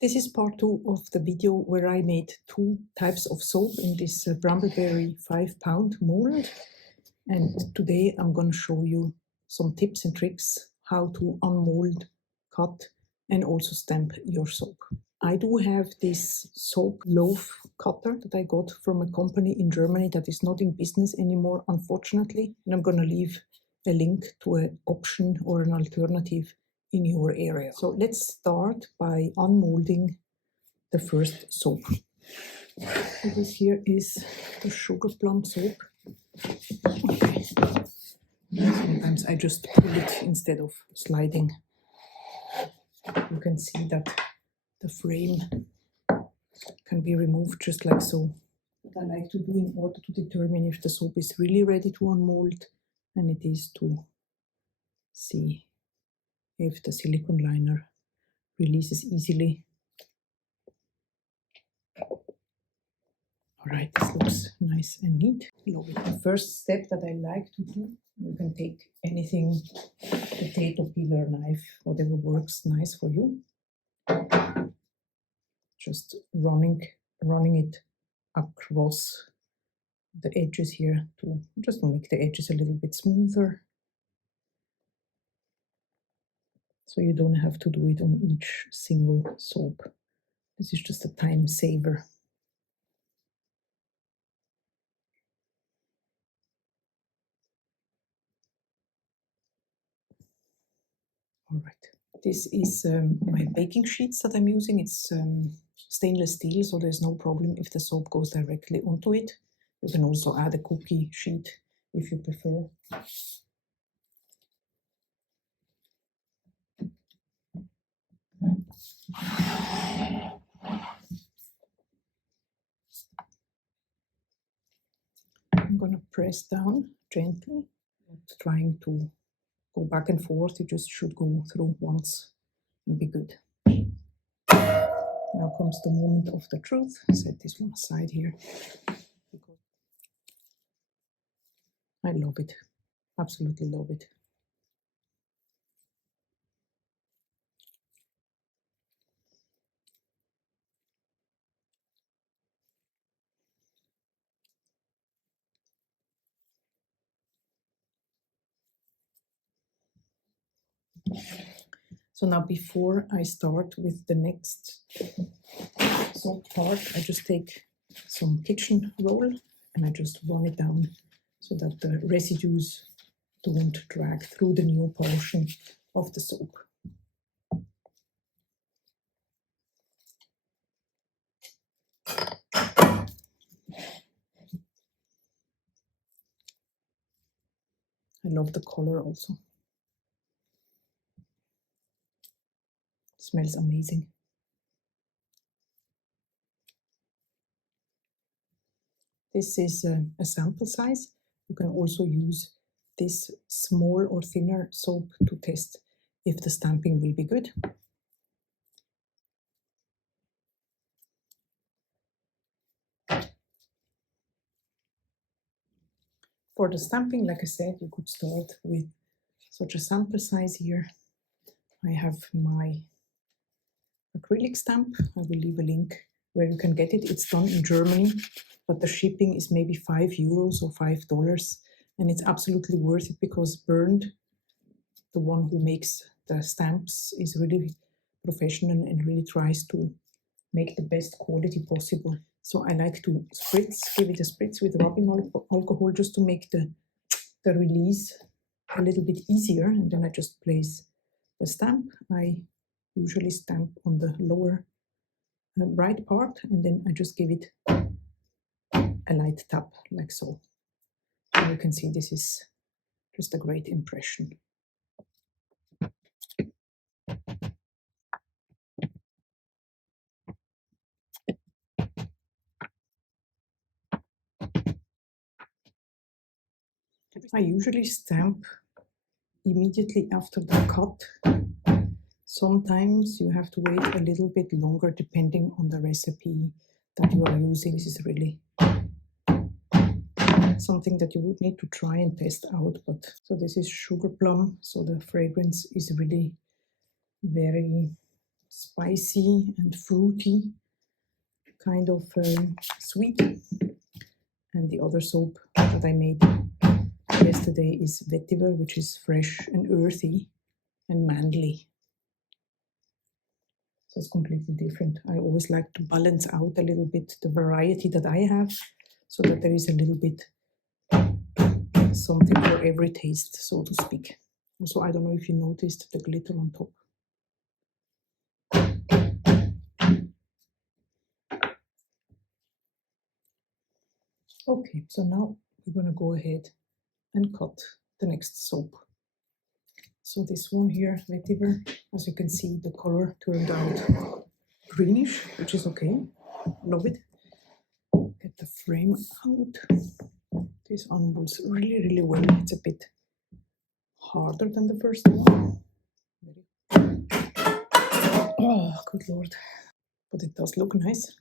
This is part 2 of the video where I made 2 types of soap in this Brambleberry 5-pound mold. And today I'm going to show you some tips and tricks how to unmold, cut and also stamp your soap. I do have this soap loaf cutter that I got from a company in Germany that is not in business anymore, unfortunately. And I'm going to leave a link to an option or an alternative in your area. So let's start by unmolding the first soap. So this here is the sugar plum soap. Okay. Sometimes I just pull it instead of sliding. You can see that the frame can be removed just like so. What I like to do in order to determine if the soap is really ready to unmold, and it is to see if the silicone liner releases easily. All right, this looks nice and neat. Love it. The first step that I like to do, you can take anything, potato peeler, knife, whatever works nice for you. Just running it across the edges here to make the edges a little bit smoother. So you don't have to do it on each single soap. This is just a time saver. All right. This is my baking sheets that I'm using. It's stainless steel, so there's no problem if the soap goes directly onto it. You can also add a cookie sheet if you prefer. I'm going to press down gently, not trying to go back and forth. You just should go through once and be good. Now comes the moment of the truth. Set this one aside here. I love it. Absolutely love it. So now before I start with the next soap part, I just take some kitchen roll and I just run it down so that the residues don't drag through the new portion of the soap. I love the color also. It smells amazing. This is a sample size. You can also use this small or thinner soap to test if the stamping will be good. For the stamping, like I said, you could start with such a sample size here. I have my acrylic stamp. I will leave a link where you can get it. It's done in Germany, but the shipping is maybe €5 or $5. And it's absolutely worth it because Bernd, the one who makes the stamps, is really professional and really tries to make the best quality possible. So I like to give it a spritz with rubbing alcohol just to make the release a little bit easier. And then I just place the stamp. I usually stamp on the lower right part, and then I just give it a light tap like so. And you can see this is just a great impression. I usually stamp immediately after the cut. Sometimes you have to wait a little bit longer depending on the recipe that you are using. This is really something that you would need to try and test out. But so this is sugar plum, so the fragrance is really very spicy and fruity, kind of sweet. And the other soap that I made yesterday is vetiver, which is fresh and earthy and manly. So it's completely different. I always like to balance out a little bit the variety that I have, so that there is a little bit something for every taste, so to speak. Also, I don't know if you noticed the glitter on top. Okay, so now we're going to go ahead and cut the next soap. So this one here, vetiver, as you can see, the color turned out greenish, which is okay. Love it. Get the frame out. This unmolds really, really well. It's a bit harder than the first one. Oh, good Lord. But it does look nice.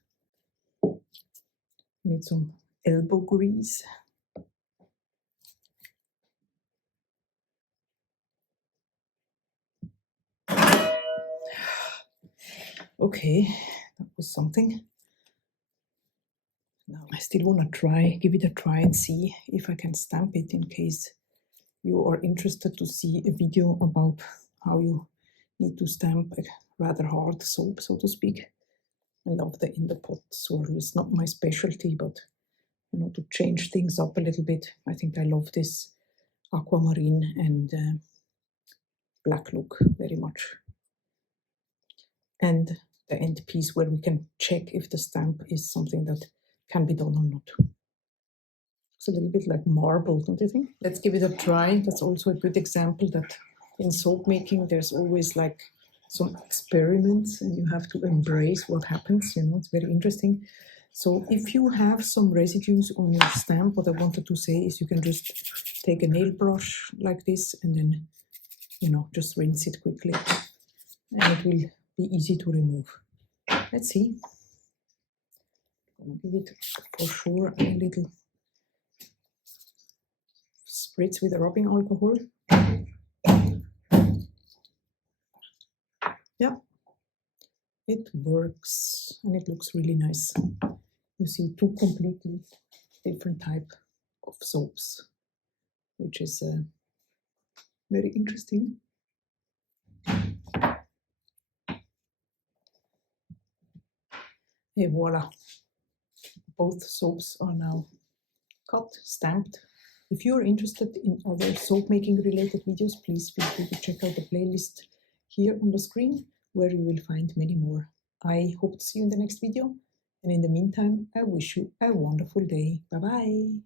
Need some elbow grease. Okay, that was something. Now I still want to give it a try and see if I can stamp it, in case you are interested to see a video about how you need to stamp a rather hard soap, so to speak. I love the in the pot swirl. It's not my specialty, but you know, to change things up a little bit. I think I love this aquamarine and black look very much. And the end piece where we can check if the stamp is something that can be done or not. It's a little bit like marble, don't you think? Let's give it a try. That's also a good example that in soap making there's always like some experiments and you have to embrace what happens, you know, it's very interesting. So if you have some residues on your stamp, what I wanted to say is you can just take a nail brush like this and then, you know, just rinse it quickly and it will be easy to remove. Let's see. I'm gonna give it for sure a little spritz with a rubbing alcohol. Yeah, it works and it looks really nice. You see two completely different type of soaps, which is very interesting. Et voila, both soaps are now cut, stamped. If you're interested in other soap making related videos, please feel free to check out the playlist here on the screen, where you will find many more. I hope to see you in the next video, and in the meantime, I wish you a wonderful day. Bye bye.